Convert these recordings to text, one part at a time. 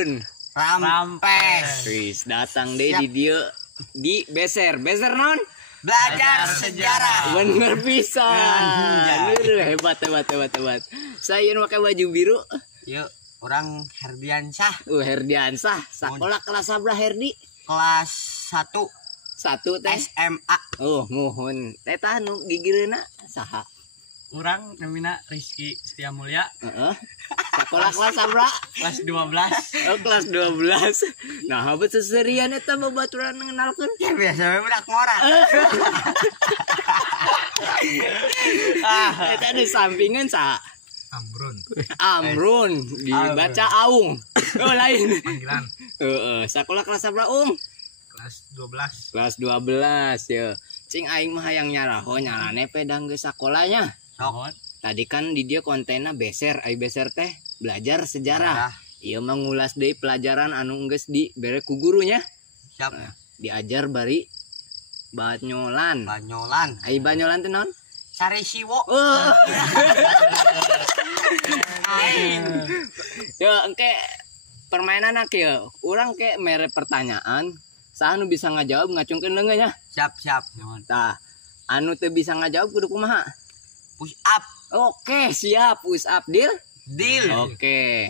Amrun. Rampes. Wis datang deh di dia di beser non Belajar sejarah. bener bisa. Anjay. Hebat. Saya pakai baju biru. Yuk, orang Herdiansyah, Herdiansah. Sekolah kelas sabra Herdi? kelas 1 1 teh. SMA. Oh, mohon. Teh nu gigireuna saha? Urang namina Rizky Setia Mulya. Heeh. Sekolah kelas sabra? Kelas 12. Oh, kelas 12. Nah, habet seserian eta babaturan ngenalkeun. Ya biasa we budak ngorang. Eta di sampingan saha? Amrun dibaca Aung. Oh, lain. Panggilan Heeh, sekolah kelas sabra Ung? kelas 12. Kelas 12 ya. Cing aing mah hayang nyaraho nyalane pedang geus sakolahnya. Sok. Tadi kan di dia kontennya beser, ai beser teh belajar sejarah. Ieu mah ngulas deui pelajaran anu geus dibere ku gurunya. Siap. Diajar bari banyolan. Banyolan. Ai banyolan teh naon? Sari siwo. Ya engke permainan kieu. Urang ke mere pertanyaan, saha nu bisa ngajawab ngacungkeun leungeuh nya. Siap. Tah, anu teu bisa ngajawab kudu kumaha? Push up. Oke, siap. Push up deal? Deal. Oke.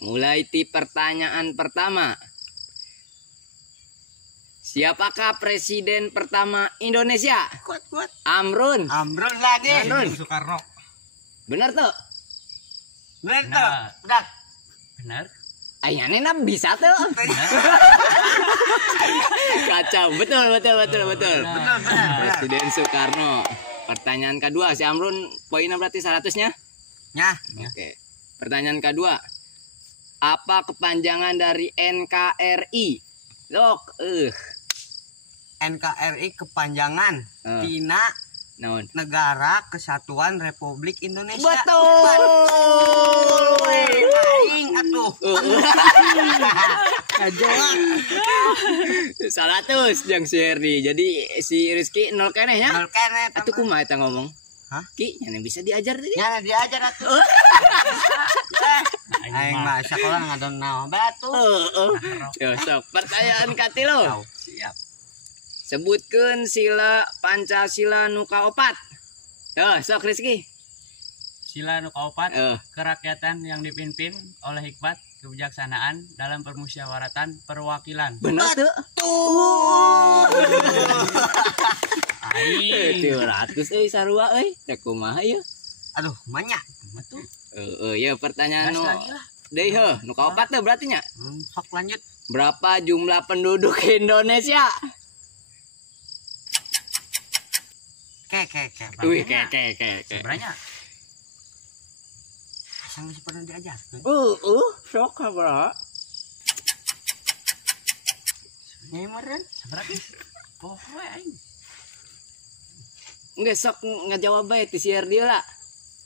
Mulai di pertanyaan pertama. Siapakah presiden pertama Indonesia? Kuat. Amrun. Amrun lagi. Amrun. Soekarno. Bener tuh? Bener tuh. Nah. Udah. Benar. Ayana bisa tuh. Kacau. Betul. Bener. Presiden Soekarno. Pertanyaan kedua, si Amrun poinnya berarti 100-nya? Nyah. Oke. Pertanyaan kedua. Apa kepanjangan dari NKRI? NKRI kepanjangan Tina Naon? Negara Kesatuan Republik Indonesia. Betul. Aing atuh. Kajoak. 100 jeung si Herdi. Jadi si Rizky 0 keneh nya. Nol kene. Atuh kumaha eta ngomong? Hah? Ki, nya bisa diajar tadi. Ya diajar atuh. Aing mah sekolah ngadon naon batu. Yo sok pertanyaan katilo. Siap. Sebutkeun sila Pancasila nu kaopat. Sok Rizky. Sila nu kaopat, Eh. kerakyatan yang dipimpin oleh hikmat kebijaksanaan dalam permusyawaratan perwakilan. Bener tuh. Aing. 200 sarua euy. Rek kumaha ieu? Aduh, banyak. Betul. Ya pertanyaan Gas nu lagi lah. deui heuh, nu kaopat teh berarti nya. Sok lanjut. Berapa jumlah penduduk Indonesia? Ke. Wih, ke. Sebenarnya Asal masih pernah diajar. Sok bro. Nyai meureun. seberapa? Oh, aing. Nggak sok ngejawab bae ti si Herdi lah.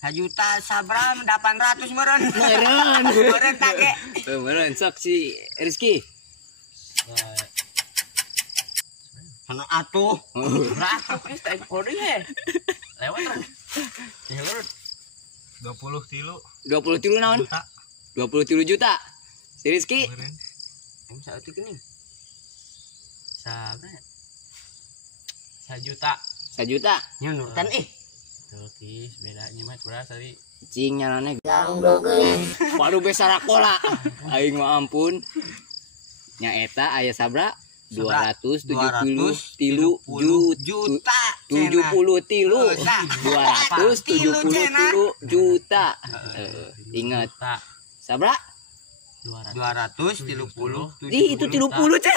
1.000.000 sabra 800 meureun. Meureun. Meureun take. Meureun sok si Rizky. Anu atuh. Berapa? Teh kode he. Lewat terus. Ya urut. 20 tilu 23 naon? juta 23 juta. Si Rizky kemarin. Yang saeutik geuning. Sabar. 1 juta. 1 juta. Nya nurutan ih. Tuh, kis bedanya mah berasa tadi. Cing nyarane. Waduh besar kola. Aing mah ampun. Nya eta aya sabra? 273 juta. 70 tilu. 273 Tilu, juta. Ingat. Tak. Sabra? 230. Ih, itu 30 cek.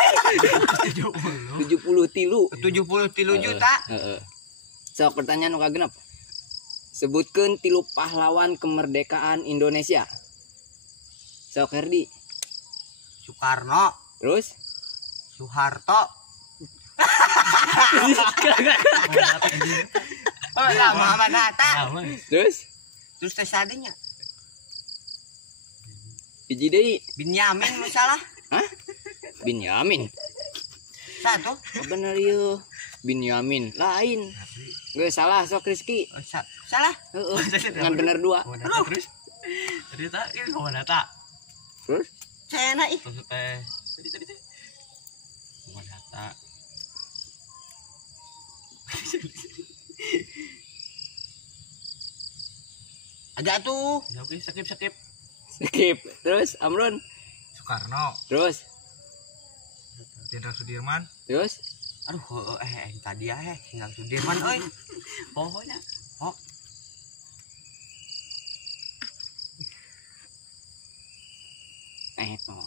70 tilu. 73 juta. Sok pertanyaan nu kagenep. Sebutkeun tilu pahlawan kemerdekaan Indonesia. Sok Herdi. Soekarno, Terus? Soeharto. Oh, lah Muhammad Hatta. Terus? Terus teh sadinya Hiji deui. Binyamin masalah. Hah? Binyamin. Satu. Bener ieu. Binyamin lain. Geus salah sok Rizky. Oh, salah. Heeh. Ngan bener 2. Terus ternyata ini Muhammad Hatta. Terus? Cena ih. Terus teh tadi mau data. Ada tuh. Ya oke, skip. Skip. Terus Amrun. Soekarno, Terus. Jenderal Sudirman, Terus. Aduh, tadi ya tinggal Sudirman euy. Pokoknya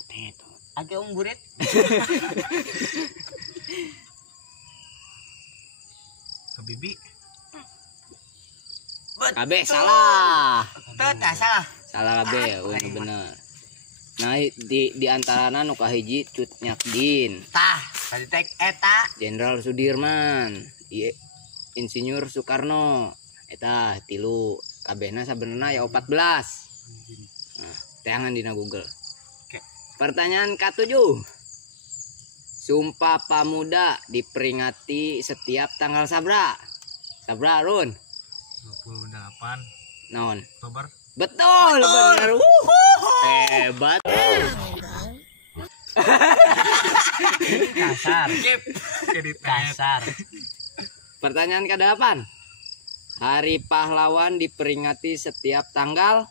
Teto. Age umburit. Habibie, Kabe salah. Teu salah. Salah kabe, bener. Nah, di antarana nu kahiji Cut Nyakdin, Tah, tadi tek eta. Jenderal Sudirman, Insinyur Soekarno, eta tilu. Kabehna sabenerna ya 14. Nah, teangan dina Google. Oke. Pertanyaan ke-7. Sumpah Pemuda diperingati setiap tanggal sabra. Sabra Run. 28 Naon? Oktober. Betul, bener. Hebat. kasar. Edit Kasar. Pertanyaan ke-8. Hari Pahlawan diperingati setiap tanggal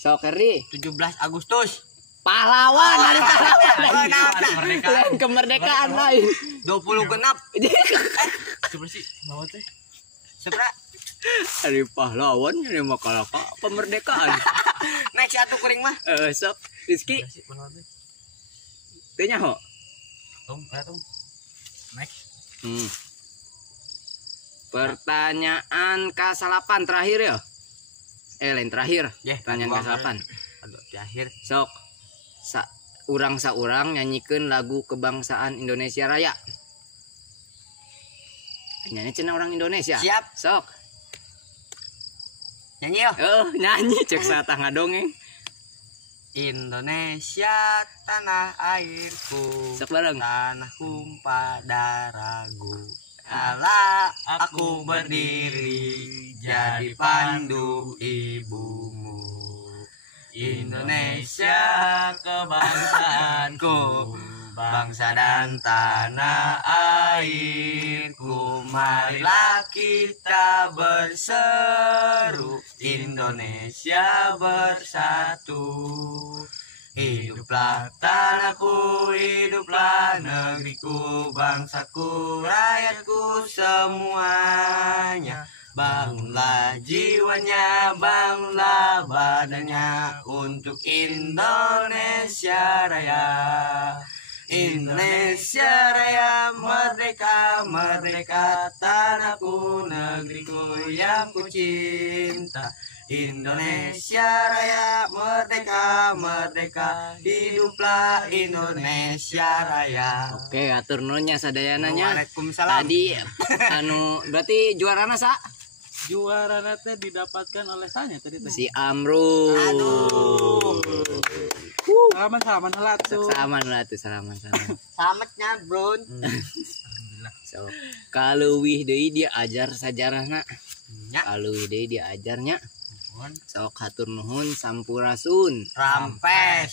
Sokerdi. 17 Agustus. Pahlawan hari pahlawan. Kemerdekaan. Lain kemerdekaan lain. 20 genap. Coba sih lawan teh. Sebra. Hari pahlawan ini makalah kemerdekaan. Next atuh kuring mah. Sok Rizky Sih lawan teh. teu nyaho. Tung. Next. Pertanyaan ke-8 terakhir ya. Lain terakhir. Pertanyaan ke-8. Aduh, di akhir. Sok urang nyanyikan lagu kebangsaan Indonesia Raya. Nyanyi cenah orang Indonesia. Siap. Sok. Nyanyi yo. Nyanyi cek satah ngadongeng. Indonesia tanah airku. Sok bareng. Tanah tumpah darahku. Kala aku berdiri jadi pandu ibumu. Indonesia kebangsaanku, bangsa dan tanah airku. Marilah kita berseru, Indonesia bersatu. Hiduplah tanahku, hiduplah negeriku, bangsaku, rakyatku semuanya. Bangunlah jiwanya, bangunlah badannya untuk Indonesia Raya. Indonesia Raya, merdeka, merdeka, tanahku, negeriku yang ku cinta. Indonesia Raya, merdeka, merdeka, hiduplah Indonesia Raya. Oke, atur nuhunnya sadayananya. Waalaikumsalam. Tadi berarti juarana sa? Juara teh didapatkan oleh saya tadi teh. Si Amrun. Aduh. Salaman heula tuh. Salaman lah tuh, salaman. Selamatnya, bro. So, kalau wih deui dia ajar sajarahna. Nya, Kalau wih deui dia ajarnya. Sok hatur nuhun sampurasun. rampes.